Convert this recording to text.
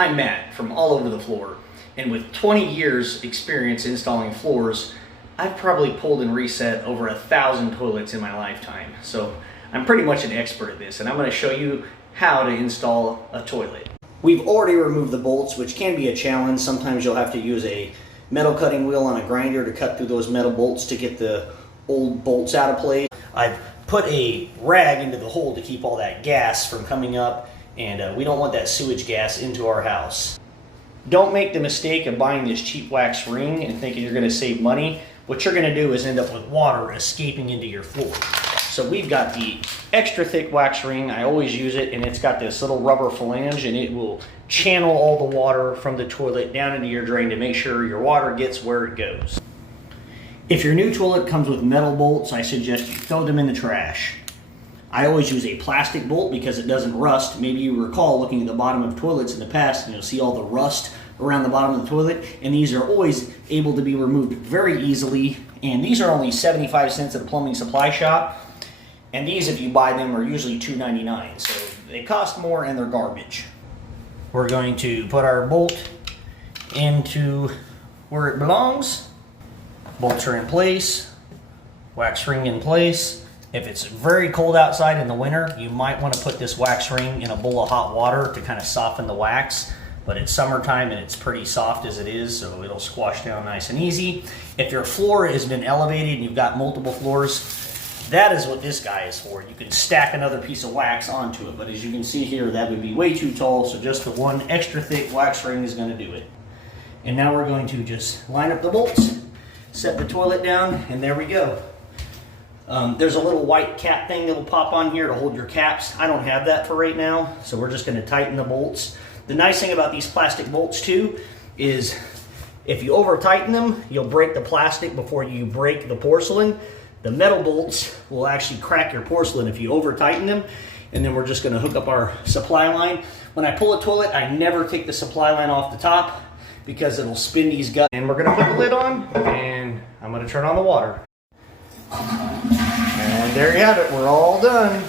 I'm Matt from All Over the Floor, and with 20 years experience installing floors, I've probably pulled and reset over 1,000 toilets in my lifetime. So I'm pretty much an expert at this, and I'm going to show you how to install a toilet. We've already removed the bolts, which can be a challenge. Sometimes you'll have to use a metal cutting wheel on a grinder to cut through those metal bolts to get the old bolts out of place. I've put a rag into the hole to keep all that gas from coming up, and we don't want that sewage gas into our house. Don't make the mistake of buying this cheap wax ring and thinking you're going to save money. What you're going to do is end up with water escaping into your floor. So we've got the extra thick wax ring. I always use it, and it's got this little rubber flange, and it will channel all the water from the toilet down into your drain to make sure your water gets where it goes. If your new toilet comes with metal bolts, I suggest you throw them in the trash. I always use a plastic bolt because it doesn't rust. Maybe you recall looking at the bottom of toilets in the past and you'll see all the rust around the bottom of the toilet, and these are always able to be removed very easily. And these are only 75 cents at a plumbing supply shop, and these, if you buy them, are usually $2.99, so they cost more and they're garbage. We're going to put our bolt into where it belongs. Bolts are in place, wax ring in place. If it's very cold outside in the winter, you might want to put this wax ring in a bowl of hot water to kind of soften the wax. But it's summertime and it's pretty soft as it is, so it'll squash down nice and easy. If your floor has been elevated and you've got multiple floors, that is what this guy is for. You can stack another piece of wax onto it, but as you can see here, that would be way too tall, so just the one extra thick wax ring is going to do it. And now we're going to just line up the bolts, set the toilet down, and there we go. There's a little white cap thing that'll pop on here to hold your caps. I don't have that for right now, so we're just going to tighten the bolts. The nice thing about these plastic bolts too is if you over tighten them, you'll break the plastic before you break the porcelain. The metal bolts will actually crack your porcelain if you over tighten them. And then we're just going to hook up our supply line. When I pull a toilet, I never take the supply line off the top because it'll spin these guts. And we're going to put the lid on, and I'm going to turn on the water. And there you have it, we're all done.